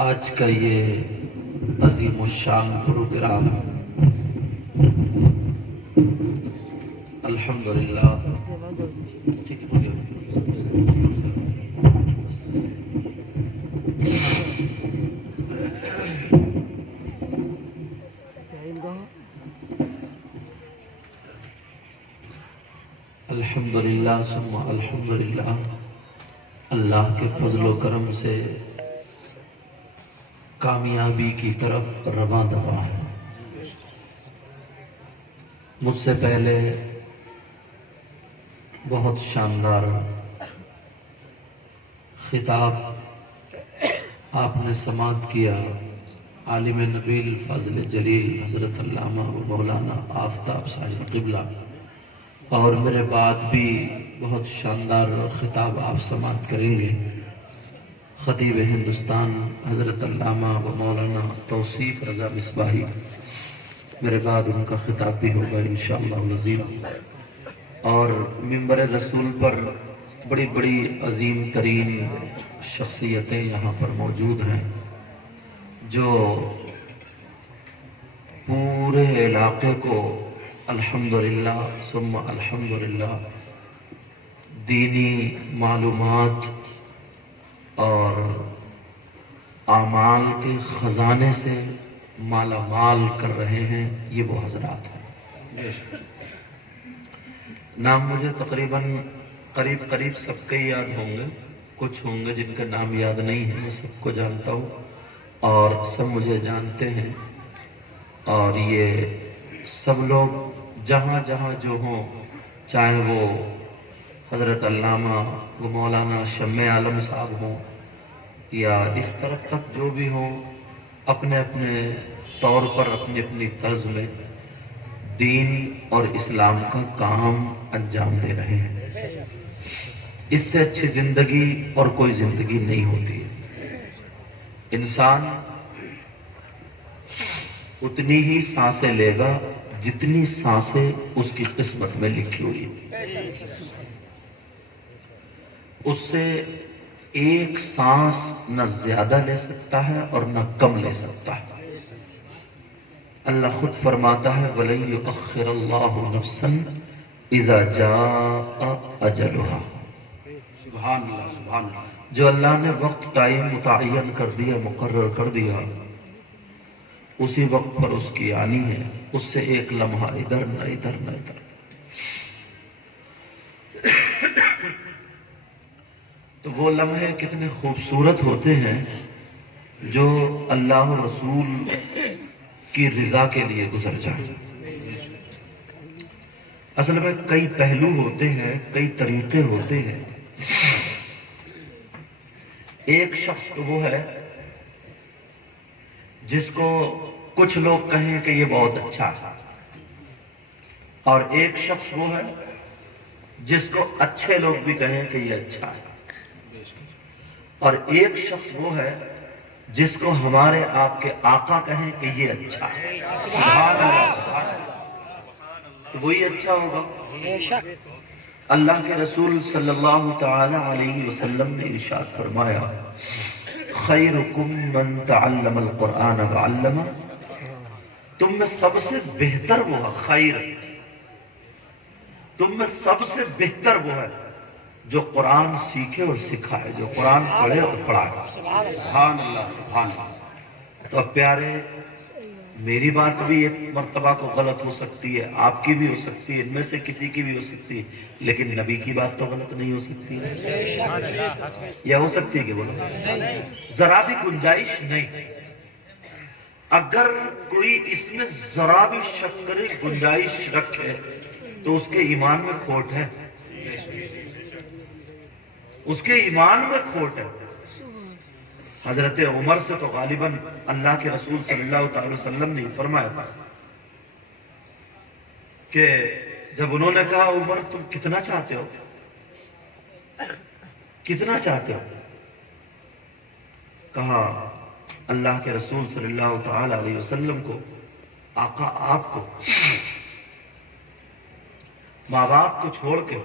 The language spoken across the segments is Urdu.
آج کا یہ عظیم الشان پروگرام الحمدللہ الحمدللہ ثم الحمدللہ اللہ کے فضل و کرم سے کامیابی کی طرف رواں دواں ہے۔ مجھ سے پہلے بہت شاندار خطاب آپ نے سماعت کیا عالم نبیل فاضل جلیل حضرت علامہ و مولانا آفتاب صاحب قبلہ، اور میرے بعد بھی بہت شاندار خطاب آپ سماعت کریں گے خطیب ہندوستان حضرت علامہ و مولانا توصیف رضا مصباحی، میرے بعد ان کا خطاب بھی ہوگا انشاءاللہ العظیم۔ اور منبر رسول پر بڑی بڑی عظیم ترین شخصیتیں یہاں پر موجود ہیں جو پورے علاقے کو الحمدللہ ثم الحمدللہ دینی معلومات اور اعمال کے خزانے سے مالا مال کر رہے ہیں، یہ وہ حضرات ہیں۔ نام مجھے تقریباً قریب سب کے یاد ہوں گے، کچھ ہوں گے جن کا نام یاد نہیں ہے، میں سب کو جانتا ہوں اور سب مجھے جانتے ہیں، اور یہ سب لوگ جہاں جہاں جو ہوں، چاہے وہ حضرت علامہ و مولانا شمع عالم صاحب ہوں یا اس طرف تک جو بھی ہوں، اپنے اپنے طور پر اپنی اپنی طرز میں دین اور اسلام کا کام انجام دے رہے ہیں۔ اس سے اچھی زندگی اور کوئی زندگی نہیں ہوتی ہے۔ انسان اتنی ہی سانسیں لے گا جتنی سانسیں اس کی قسمت میں لکھی ہوئی ہیں۔ اس سے ایک سانس نہ زیادہ لے سکتا ہے اور نہ کم لے سکتا ہے۔ اللہ خود فرماتا ہے وَلَن يُؤَخِّرَ اللَّهُ نَفْسًا إِذَا جَاءَ أَجَلُهَا۔ سبحان اللہ سبحان اللہ۔ جو اللہ نے وقت ٹائم متعین کر دیا، مقرر کر دیا، اسی وقت پر اس کی آنی ہے، اس سے ایک لمحہ ادھر نہ ادھر نہ ادھر۔ تو وہ لمحے کتنے خوبصورت ہوتے ہیں جو اللہ و رسول کی رضا کے لیے گزر جائیں۔ اصل میں کئی پہلو ہوتے ہیں، کئی طریقے ہوتے ہیں۔ ایک شخص تو وہ ہے جس کو کچھ لوگ کہیں کہ یہ بہت اچھا ہے، اور ایک شخص وہ ہے جس کو اچھے لوگ بھی کہیں کہ یہ اچھا ہے، اور ایک شخص وہ ہے جس کو ہمارے آپ کے آقا کہیں کہ یہ اچھا ہے۔ سبحان اللہ سبحان اللہ۔ تو وہی اچھا ہوگا۔ اللہ کے رسول صلی اللہ تعالی علیہ وسلم نے ارشاد فرمایا خیرکم من تعلم القرآن وعلمہ، تم میں سب سے بہتر وہ ہے، خیر، تم میں سب سے بہتر وہ ہے جو قرآن سیکھے اور سکھائے، جو قرآن پڑھے اور پڑھائے۔ سبحان اللہ سبحان اللہ۔ تو اب پیارے، میری بات بھی ایک مرتبہ کو غلط ہو سکتی ہے، آپ کی بھی ہو سکتی ہے، ان میں سے کسی کی بھی ہو سکتی ہے، لیکن نبی کی بات تو غلط نہیں ہو سکتی ہے، یا ہو سکتی ہے کہ بولو ذرا بھی گنجائش نہیں۔ اگر کوئی اس میں ذرا بھی شک کرے، گنجائش رکھے، تو اس کے ایمان میں کھوٹ ہے، اس کے ایمان میں کھوٹ ہے۔ حضرت عمر سے تو غالباً اللہ کے رسول صلی اللہ تعالی وسلم نے فرمایا تھا کہ جب انہوں نے کہا عمر تم کتنا چاہتے ہو، کتنا چاہتے ہو، کہا اللہ کے رسول صلی اللہ تعالی علیہ وسلم کو، آقا آپ کو، ماں باپ کو چھوڑ کے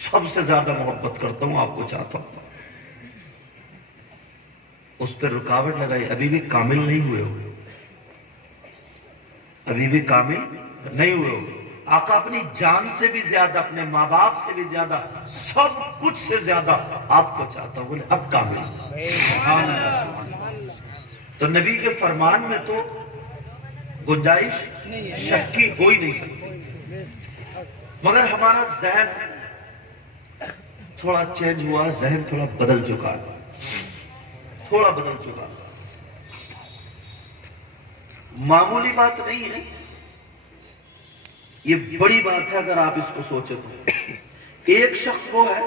سب سے زیادہ محبت کرتا ہوں، آپ کو چاہتا ہوں۔ اس پہ رکاوٹ لگائی، ابھی بھی کامل نہیں ہوئے ہو، ابھی بھی کامل نہیں ہوئے ہو۔ آقا اپنی جان سے بھی زیادہ، اپنے ماں باپ سے بھی زیادہ، سب کچھ سے زیادہ آپ کو چاہتا ہوں، بولے اب کامل۔ سبحان اللہ، سبحان اللہ۔ تو نبی کے فرمان میں تو گنجائش شک کی ہو ہی نہیں سکتی، مگر ہمارا ذہن تھوڑا چینج ہوا، ذہن تھوڑا بدل چکا ہے، تھوڑا بدل چکا ہے۔ معمولی بات نہیں ہے، یہ بڑی بات ہے اگر آپ اس کو سوچیں تو۔ ایک شخص وہ ہے،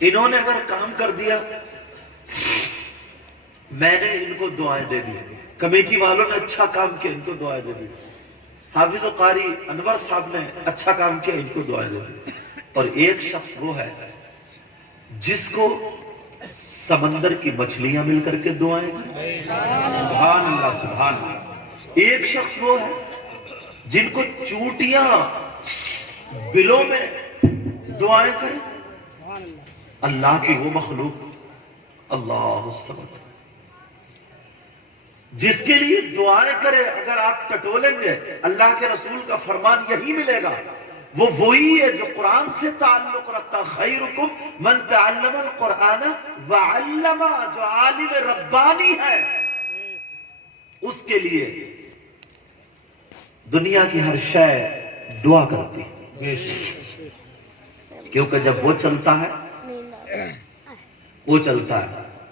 انہوں نے اگر کام کر دیا، میں نے ان کو دعائیں دے دی، کمیٹی والوں نے اچھا کام کیا، ان کو دعائیں دے دی، حافظ و قاری انور صاحب نے اچھا کام کیا، ان کو دعائیں دے دی۔ اور ایک شخص وہ ہے جس کو سمندر کی مچھلیاں مل کر کے دعائیں دیں۔ سبحان اللہ، سبحان اللہ۔ ایک شخص وہ ہے جن کو چوٹیاں بلوں میں دعائیں کریں، اللہ کی وہ مخلوق اللہ الصمد جس کے لیے دعائیں کرے، اگر آپ ٹٹولیں گے اللہ کے رسول کا فرمان یہی ملے گا، وہ وہی ہے جو قرآن سے تعلق رکھتا، خیرکم من تعلم القرآن وعلم، جو عالم ربانی ہے اس کے لیے دنیا کی ہر شے دعا کرتی ہے، کیونکہ جب وہ چلتا ہے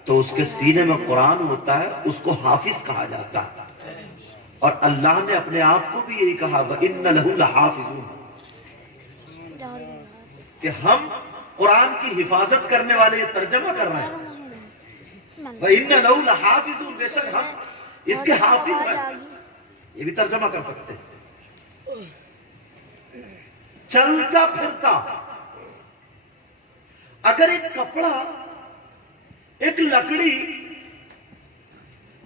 تو اس کے سینے میں قرآن ہوتا ہے، اس کو حافظ کہا جاتا ہے، اور اللہ نے اپنے آپ کو بھی یہی کہا وَإِنَّ لَهُ لَحَافِظُونَ، کہ ہم قرآن کی حفاظت کرنے والے، یہ ترجمہ کر رہے ہیں وَإِنَّ لَهُ لَحَافِظُونَ، بے شک ہم اس کے حافظ ہیں، یہ بھی ترجمہ کر سکتے ہیں۔ چلتا پھرتا، اگر ایک کپڑا، ایک لکڑی،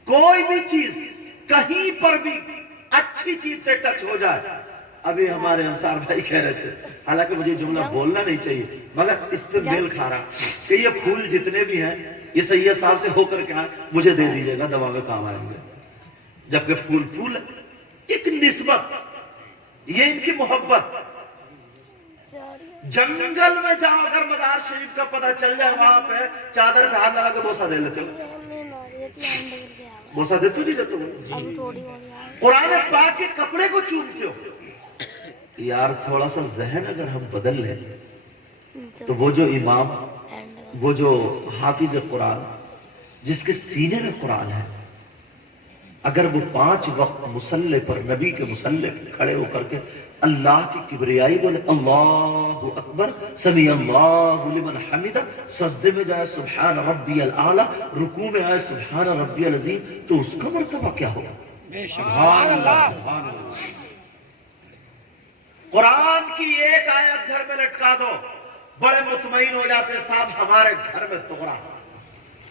کوئی بھی چیز کہیں پر بھی اچھی چیز سے ٹچ ہو جائے، ابھی ہمارے انصار بھائی کہہ رہے تھے، حالانکہ مجھے جملہ بولنا نہیں چاہیے مگر اس پہ میل کھا رہا کہ یہ پھول جتنے بھی ہیں یہ سید صاحب سے ہو کر کے آئے، مجھے دے دیجئے گا، دوا میں کام آئیں گے، جبکہ پھول ایک نسبت، یہ ان کی محبت۔ جنگل میں جاؤ، اگر مزار شریف کا پتہ چل جائے، وہاں پہ چادر پہ ہاتھ لگا کے بوسہ دے لیتے ہو، بوسہ دیتے نہیں دیتے ہو، قرآن پاک کے کپڑے کو چومتے ہو۔ یار تھوڑا سا ذہن اگر ہم بدل لیں تو وہ جو امام، وہ جو حافظ قرآن جس کے سینے میں قرآن ہے، اگر وہ 5 وقت مصلی پر، نبی کے مصلی پر کھڑے ہو کر کے اللہ کی کبریائی بولے اللہ اکبر، سمیع اللہ لمن حمدہ، سجدے میں جائے سبحان ربی الاعلی، رکوع میں آئے سبحان ربی العظیم، تو اس کا مرتبہ کیا ہوگا؟ سبحان اللہ۔ قرآن کی ایک آیت گھر میں لٹکا دو، بڑے مطمئن ہو جاتے صاحب ہمارے گھر میں توغرا،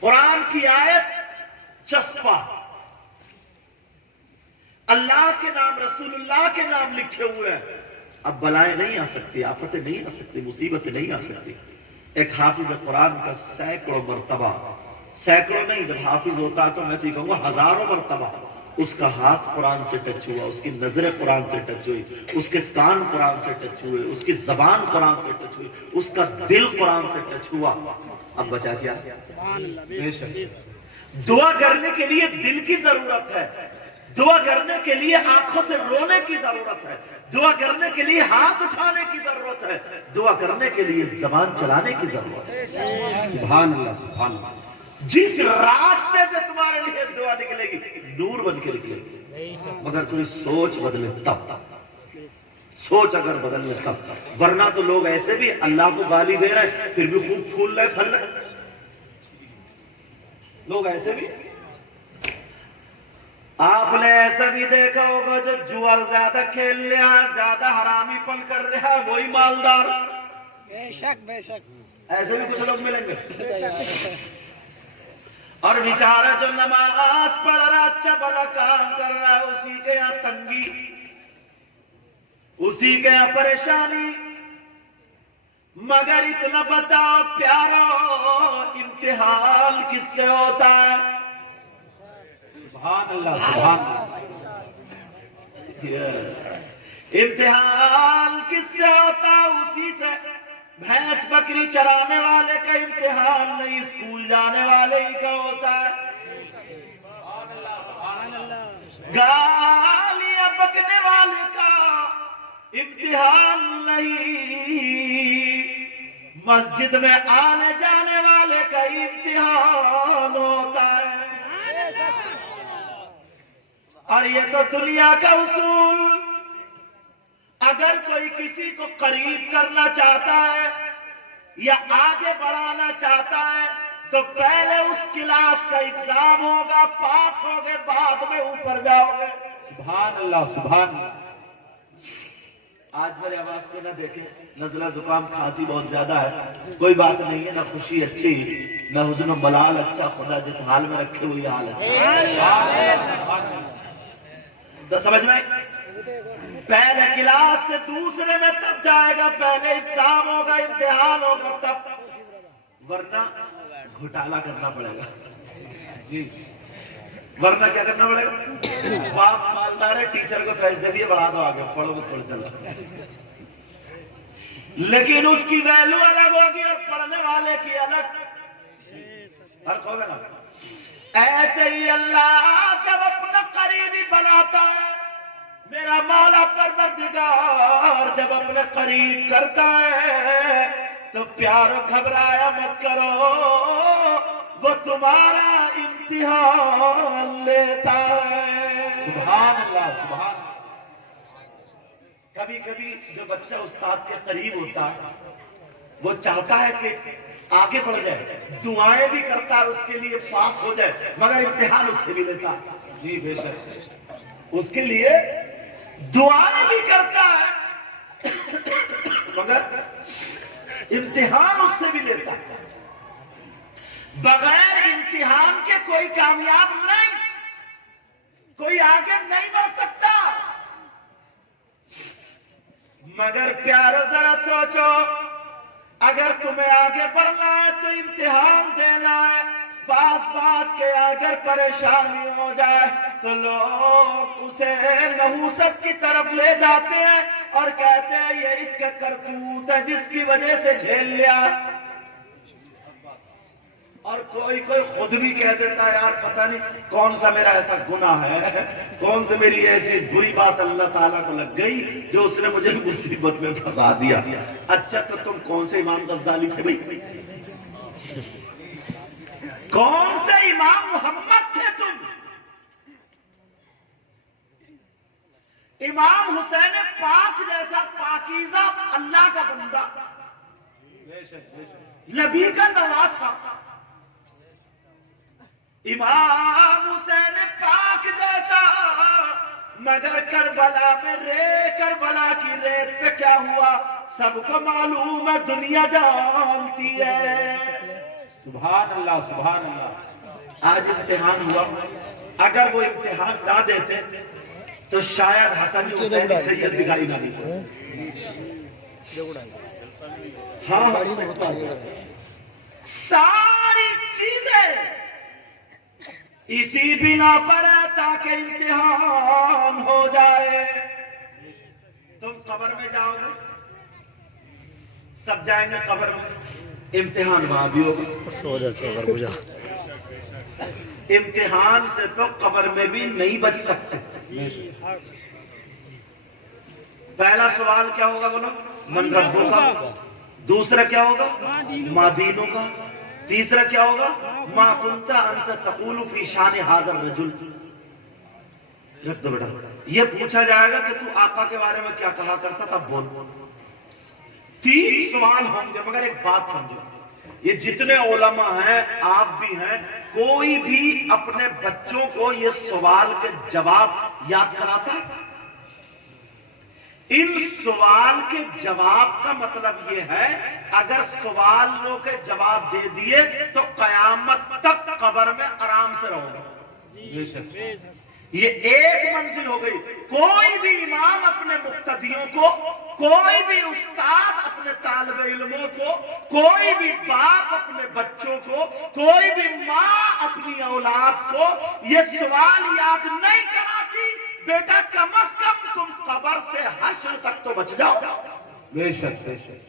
قرآن کی آیت چسپا، اللہ کے نام، رسول اللہ کے نام لکھے ہوئے ہیں، اب بلائیں نہیں آ سکتی، آفتیں نہیں آ سکتی، مصیبتیں نہیں آ سکتی۔ ایک حافظ قرآن کا سینکڑوں مرتبہ، سینکڑوں نہیں، جب حافظ ہوتا تو میں تو یہ کہوں گا ہزاروں مرتبہ اس کا ہاتھ قرآن سے ٹچ ہوا، اس کی نظریں قرآن سے ٹچ ہوئی، اس کے کان قرآن سے ٹچ ہوئے، اس کی زبان قرآن سے ٹچ ہوئی، اس کا دل قرآن سے ٹچ ہوا، اب بچا کیا؟ بے شک دعا کرنے کے لیے دل کی ضرورت ہے، دعا کرنے کے لیے آنکھوں سے رونے کی ضرورت ہے، دعا کرنے کے لیے ہاتھ اٹھانے کی ضرورت ہے، دعا کرنے کے لیے زبان چلانے کی ضرورت ہے۔ سبحان اللہ، سبحان اللہ۔ جس راستے سے تمہارے لیے دعا نکلے گی نور بن کے نکلے گی، مگر تمہیں سوچ بدلے تب، سوچ اگر بدلے تب، ورنہ تو لوگ ایسے بھی اللہ کو گالی دے رہے ہیں پھر بھی خوب پھول رہے پھل رہے، لوگ ایسے بھی۔ آپ نے ایسا بھی دیکھا ہوگا جو جوا زیادہ کھیل لیا، زیادہ حرامی پن کر رہا ہے، وہی مالدار۔ بے شک بے شک، ایسے بھی کچھ لوگ ملیں گے۔ اور بیچارہ جو نماز پڑھ رہا، اچھا بھلا کام کر رہا ہے، اسی کے یہاں تنگی، اسی کے یہاں پریشانی، مگر اتنا بتاؤ پیارا، امتحان کس سے ہوتا ہے؟ سبحان اللہ سبحان اللہ. امتحان کس سے ہوتا ہے؟ اسی سے. بھینس بکری چرانے والے کا امتحان نہیں، اسکول جانے والے ہی کا ہوتا ہے. گالیاں بکنے والے کا امتحان نہیں، مسجد میں آنے جانے والے کا امتحان ہوتا ہے. اور یہ تو دنیا کا اصول. اگر کوئی کسی کو قریب کرنا چاہتا ہے یا آگے بڑھانا چاہتا ہے تو پہلے اس کلاس کا ایگزام ہوگا، پاس ہوگے بعد میں اوپر جاؤ گے. سبحان اللہ سبحان اللہ. آج میرے آواز کو نہ دیکھیں، نزلہ زکام کھانسی بہت زیادہ ہے. کوئی بات نہیں ہے، نہ خوشی اچھی نہ حزن و ملال اچھا. خدا جس حال میں رکھے وہی حال اچھا. تو سمجھ میں پہلے کلاس سے دوسرے میں تب جائے گا، پہلے ایگزام ہوگا، امتحان ہوگا تب، ورنہ گھوٹالا کرنا پڑے گا. جی ورنہ کیا کرنا پڑے گا؟ باپ مالدار ہے، ٹیچر کو پیسے دے دیے، بڑھا دو آگے پڑھو گے پڑھ چلا. لیکن اس کی ویلو الگ ہوگی اور پڑھنے والے کی الگ. فرق ہوگا نا. ایسے ہی اللہ جب اپنا قریبی بناتا ہے، میرا مولا پروردگار جب اپنے قریب کرتا ہے تو پیارو گھبرایا مت کرو، وہ تمہارا امتحان لیتا ہے. سبحان اللہ سبحان اللہ. کبھی کبھی جو بچہ استاد کے قریب ہوتا ہے وہ چاہتا ہے کہ آگے بڑھ جائے، دعائیں بھی کرتا ہے اس کے لیے پاس ہو جائے، مگر امتحان اس سے بھی لیتا ہے. جی بے شک. اس کے لیے دعائیں بھی کرتا ہے مگر امتحان اس سے بھی لیتا ہے. بغیر امتحان کے کوئی کامیاب نہیں، کوئی آگے نہیں بڑھ سکتا. مگر پیارو ذرا سوچو، اگر تمہیں آگے بڑھنا ہے تو امتحان دینا ہے. پاس کے اگر پریشانی ہو جائے تو لوگ اسے نحوست کی طرف لے جاتے ہیں اور کہتے ہیں یہ اس کا کرتوت ہے جس کی وجہ سے جھیل لیا. اور کوئی خود بھی کہہ دیتا ہے یار پتہ نہیں کون سا میرا ایسا گناہ ہے، کون سی میری ایسی بری بات اللہ تعالیٰ کو لگ گئی جو اس نے مجھے مصیبت میں پھنسا دیا. اچھا تو تم کون سے امام غزالی تھے بھائی؟ کون سے امام محمد تھے تم؟ امام حسین پاک جیسا پاکیزہ اللہ کا بندہ، نبی کا نواسا. امام حسین پاک جیسا، مگر کربلا میں کربلا کی ریت پہ کیا ہوا سب کو معلوم ہے، دنیا جانتی ہے. سبحان اللہ سبحان اللہ. آج امتحان ہوا، اگر وہ امتحان نہ دیتے تو شاید حسن حسین سید دکھائی نہ دیتے. ہاں ساری چیزیں اسی بنا پر ہے تاکہ امتحان ہو جائے. تم قبر میں جاؤ گے، سب جائیں گے قبر میں، امتحان وہاں بھی ہوگا. امتحان سے تو قبر میں بھی نہیں بچ سکتے. پہلا سوال کیا ہوگا بولو؟ من ربو کا. دوسرا کیا ہوگا؟ ما دینوں کا. تیسرا کیا ہوگا؟ ما کنت انت تقول فی شان ھذا الرجل. رکھ دو بیٹا. یہ پوچھا جائے گا کہ تو آقا کے بارے میں کیا کہا کرتا تھا، بول. 3 سوال ہوں گے. مگر ایک بات سمجھو، یہ جتنے علماء ہیں آپ بھی ہیں، کوئی بھی اپنے بچوں کو یہ سوال کے جواب یاد کراتا ہے؟ ان سوال کے جواب کا مطلب یہ ہے اگر سوالوں کے جواب دے دیے تو قیامت تک قبر میں آرام سے رہو گے. یہ ایک منزل ہو گئی. کوئی بھی امام اپنے مقتدیوں کو، کوئی بھی استاد اپنے طالب علموں کو، کوئی بھی باپ اپنے بچوں کو، کوئی بھی ماں اپنی اولاد کو یہ سوال یاد نہیں کراتی بیٹا کم از کم تم قبر سے حشر تک تو بچ جاؤ. بے شک بے شک.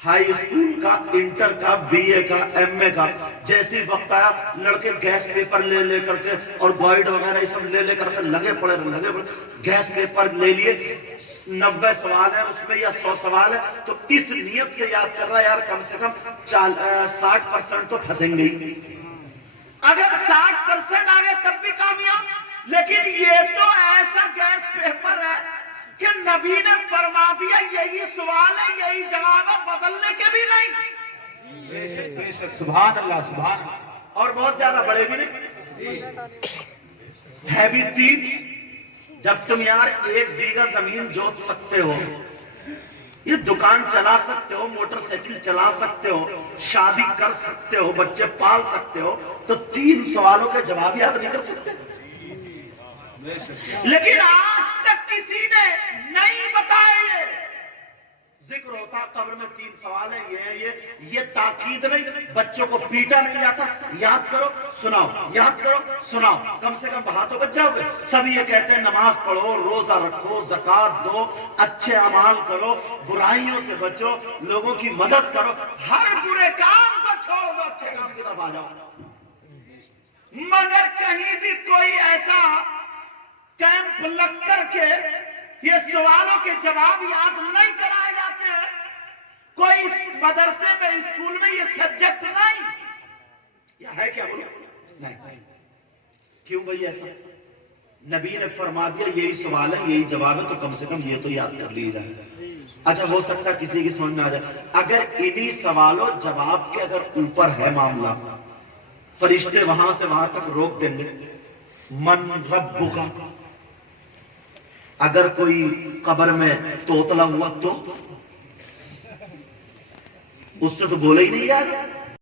ہائی اسکول کا، انٹر کا، بی اے کا، ایم اے کا، جیسے وقت آیا لڑکے گیس پیپر لے کر کے اور گائیڈ وغیرہ یہ سب لے کر کے لگے پڑے. گیس پیپر لے لیے، 90 سوال ہے اس میں یا 100 سوال ہے، تو اس نیت سے یاد کر رہا ہے یار کم سے کم 60% تو پھنسیں گے. اگر 60% آ گئے تب بھی کامیاب. لیکن یہ تو ایسا گیس پیپر ہے کہ نبی نے فرما دیا یہی سوال ہے، یہی جواب ہے، بدلنے کے بھی نہیں. بے شک بے شک. سبحان اللہ سبحان اللہ. اور بہت زیادہ بڑے بھی نہیں. ہے بھی 3. جب تم یار 1 بیگھہ زمین جوت سکتے ہو، یہ دکان چلا سکتے ہو، موٹر سائیکل چلا سکتے ہو، شادی کر سکتے ہو، بچے پال سکتے ہو، تو 3 سوالوں کے جواب یاد نہیں کر سکتے. لیکن آج تک کسی نے نہیں بتایا. ذکر ہوتا قبر میں 3 سوال ہیں، یہ تاکید نہیں. بچوں کو پیٹا نہیں جاتا، یاد کرو سناؤ، یاد کرو سناؤ، کم سے کم وہاں تو بچ جاؤ گے. سب یہ کہتے ہیں نماز پڑھو، روزہ رکھو، زکات دو، اچھے اعمال کرو، برائیوں سے بچو، لوگوں کی مدد کرو. ہر برے کام کو چھوڑ دو، اچھے کام کی طرف آ جاؤ. مگر کہیں بھی کوئی ایسا کیمپ لگ کر کے یہ سوالوں کے جواب یاد نہیں کرائے جاتے ہیں. کوئی مدرسے میں، اسکول میں یہ سبجیکٹ نہیں. یہ ہے کیا بولو؟ نہیں. کیوں بھائی ایسا؟ نبی نے فرما دیا یہی سوال ہے، یہی جواب ہے، تو کم سے کم یہ تو یاد کر لی جائے. اچھا ہو سکتا ہے کسی کی سمجھ میں آ جائے. اگر انہی سوالوں جواب کے اگر اوپر ہے معاملہ، فرشتے وہاں سے وہاں تک روک دیں گے. من ربک، اگر کوئی قبر میں توتلا ہوا تو اس سے تو بولا ہی نہیں جائے گا.